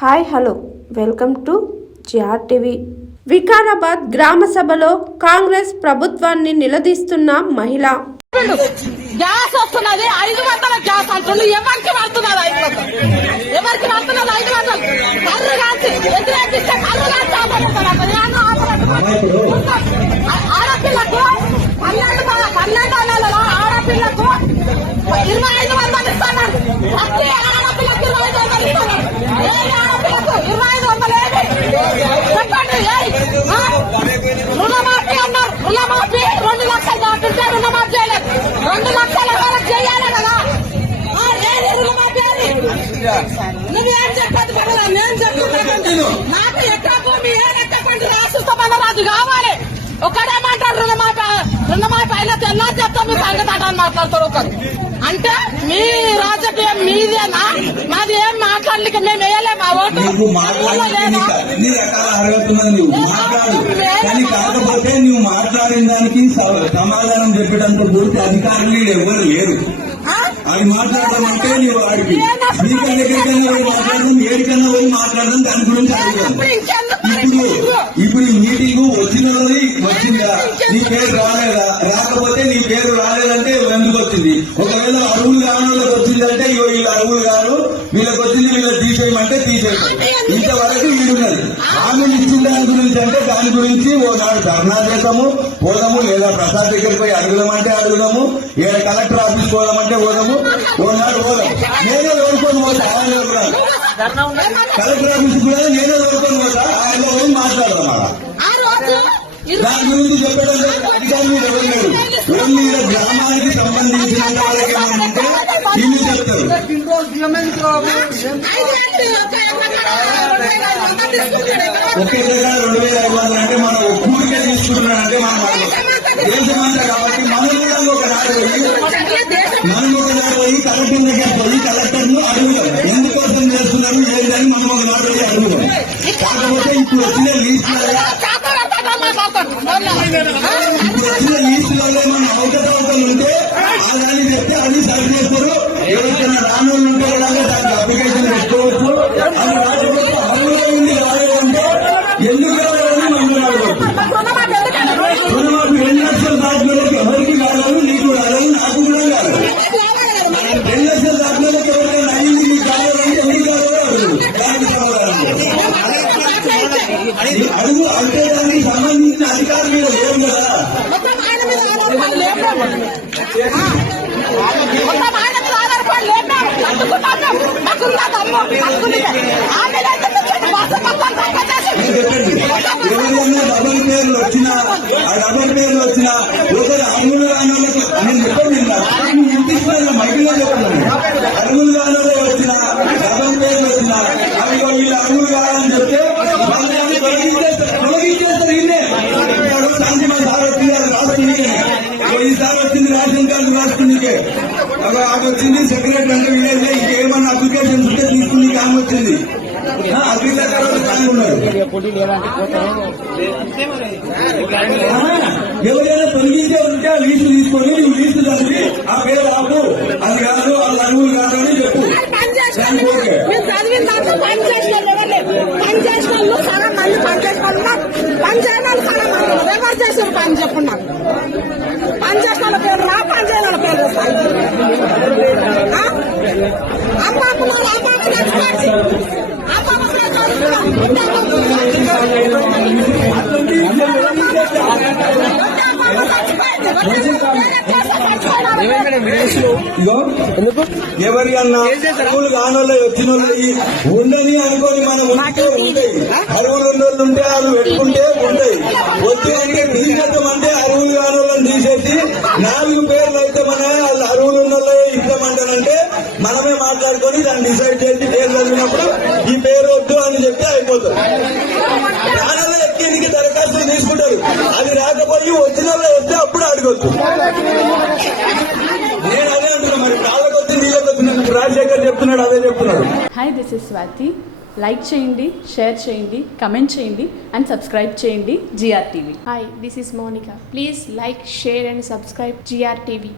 Hi hello welcome to GR TV. Vikarabad గ్రామ సభలో కాంగ్రెస్ ప్రభుత్వాన్ని నిలదీస్తున్న మహిళ. గ్యాస్ వస్తున్నది 500 గ్యాస్ అంటుంది. ఎవరికి పడుతున్నది 500? ఎవరికి పడుతున్నది 500? కర్రు కాల్చి వ్యతిరేకిస్తే కర్రు కాల్చి ఆడపిల్లకు 12 నెలల ఆడపిల్లకు 2500 ఇస్తున్నారు. ప్రతి ఆడపిల్లకు 2500 ఇస్తున్నారు. ఏ ఆడపిల్లకు 2500 చెప్పండి. రుణమాఫీ అన్నారు. రుణమాఫీ 2 లక్షలు దాటితే రుణమాఫీ చేయలేదు. 2 లక్షల వరకు చేయాలి కదా. రుణమాఫీ నువ్వేం చెప్పదు కదా. నేను చెప్తున్నాను. నాకు ఎక్కడ భూమి ఏ లెక్కపండి రాసిస్తామన్న రాజు కావాలి. ఒకడేమంటారు రుణమాఫీ అయినా తెల్లారి చెప్తాం మీ సంగతి అని మాట్లాడతారు ఒకరు. అంటే మీ రాజకీయం మీదేనా? మాది ఏం మాట్లాడలేక మేము వేయలేము. ఆ ఓటు కాకపోతే నువ్వు మాట్లాడిన దానికి సమాధానం చెప్పేటంత పూర్తి అధికారులు ఎవరు లేరు. అది మాట్లాడడం అంటే నువ్వు వాడికి స్పీకర్ దగ్గరికన్నా పోయి మాట్లాడడం, ఏడికన్నా పోయి మాట్లాడడం, దాని గురించి అడిగాను. ఇప్పుడు ఈ మీటింగ్ వచ్చిందా? నీ పేరు రాలేదా? రాకపోతే నీ పేరు రాలేదంటే ఎందుకు వచ్చింది? ఒకవేళ అరువులు కాని వాళ్ళకి వచ్చిందంటే వీళ్ళు అరువులు కాదు, వీళ్ళకి వచ్చింది వీళ్ళకి తీసేయమంటే తీసేయమంటే ఇంతవరకు వీడున్నది. హామీలు ఇచ్చిన దాని గురించి అంటే దాని గురించి ఓనాడు ధర్నా చేద్దాము, పోదాము, లేదా ప్రసాద్ దగ్గరికి పోయి అడుగుదామంటే అడుగుదాము, లేదా కలెక్టర్ ఆఫీస్ పోదామంటే పోదాము, ఓనాడు పోదాం. నేనే ఓడుకొని పోతా. ఆయన కలెక్టర్ ఆఫీస్ కూడా నేనే ఓడుకొని పోతా. ఆయన పోయి మాట్లాడదాం. దాని గురించి చెప్పడం అధికారులు ఎవరు లేరు. ఓన్లీ గ్రామానికి సంబంధించిన వాళ్ళకి ఏమంటే వీళ్ళు చెప్తారు. ఒకే దగ్గర 2500 అంటే మనం ఒక్కూరికే తీసుకుంటున్నాడంటే మనం దేశమంతా కాబట్టి మనం కూడా ఒకనాడు పోయి కలెక్టర్ దగ్గర పోయి కలెక్టర్ ను అడుగుదాం. ఎందుకోసం చేస్తున్నారు లేదని మనం ఒకనాడు పోయి అడుగుదాం. కాకపోతే ఇప్పుడు వచ్చిన లీస్టులలో మన అవకతవకలు ఉంటే దాన్ని చెప్తే అది సరి చేస్తారు. ఎవరికైనా రానులు ఉంటే కూడా దానికి అప్లికేషన్ పెట్టుకోవచ్చు. అది రాకపోతే అమలులో ఉంది రాలేదంటే ఎందుకు రావాలని మనం అడగవచ్చు. రుణమాఫీ 2 లక్షలు దాటినోళ్ళకి ఎవరికి కాలేదు, నీకు రాలేదు, నాకు కూడా కాలేదు. 2 లక్షలు దాటినోళ్ళకి ఎవరికైనా అయింది నీకు కావాలంటే ఎవరికి కావాలో దానికి సమాధానం అడుగు. అంటే దానికి సంబంధించిన అధికారులు మీద లేవు కదా. ఎవరైనా డబల్ పేర్లు వచ్చినా ఆ డబల్ పేర్లు వచ్చినా ఒకరు అరువులు కానోళ్ళకి నేను చెప్పండి ఇంటిస్తున్నా మహిళలో చెప్తున్నాను. అరువులు కానోళ్ళే వచ్చినా డబల్ పేర్లు వచ్చినా అవి వీళ్ళు అరువులు కావాలని చెప్తే తొలగించేస్తారు. ఇల్లే శాంతిమ సార్ వచ్చింది, అది రాసుకునికే. ఈసారి వచ్చింది రేషన్ కార్డు రాసుకునికే. అది వచ్చింది సెక్రటరీ అంటే విలేజ్ ఇంకేమన్నా అప్లికేషన్స్ ఉంటే తీసుకుని ఆమె వచ్చింది. ఎవరైనా తొలగించే ఉంటే ఆ లీస్టు తీసుకొని నువ్వు లీస్టు చదివి ఆ పేరు ఆపు, అది కాదు వాళ్ళ అరువులు కాదు అని చెప్పు. పని చెప్పున్నా పని చేసిన పేరు రా, పని చేయని పేరు ఎవరి అన్నా అరువులు కానోళ్ళు వచ్చిన వాళ్ళు ఉండని అనుకోని మనం ఉంటాయి. అరువులు ఉన్నోళ్ళు ఉంటే అవి పెట్టుకుంటే ఉంటాయి. వచ్చి అంటే తీసేద్దాం అంటే అరువులు కానోళ్ళని తీసేసి 4 పేర్లు అయితే మన వాళ్ళు అరువులు ఉన్నోళ్ళే ఇద్దామంటానంటే మనమే మాట్లాడుకొని దాన్ని డిసైడ్ చేసి పేరు చదివినప్పుడు ఈ పేరు వద్దు అని చెప్తే అయిపోతుంది. ప్రాణాలు ఎక్కేందుకు దరఖాస్తులు తీసుకుంటారు. అది రాకపోయి వచ్చిన వాళ్ళు వస్తే అప్పుడు అడగొచ్చు. నేను అదే అంటున్నా. మరి కాళ్ళకి వచ్చి నీళ్ళకి వచ్చినట్టు రాజశేఖర్ చెప్తున్నాడు, అదే చెప్తున్నాడు. Hi, this is Swathi. Like చేయండి, షేర్ చేయండి, కమెంట్ చేయండి అండ్ సబ్స్క్రైబ్ చేయండి GR TV. Hi, this is Monica. Please like, share and subscribe GR TV.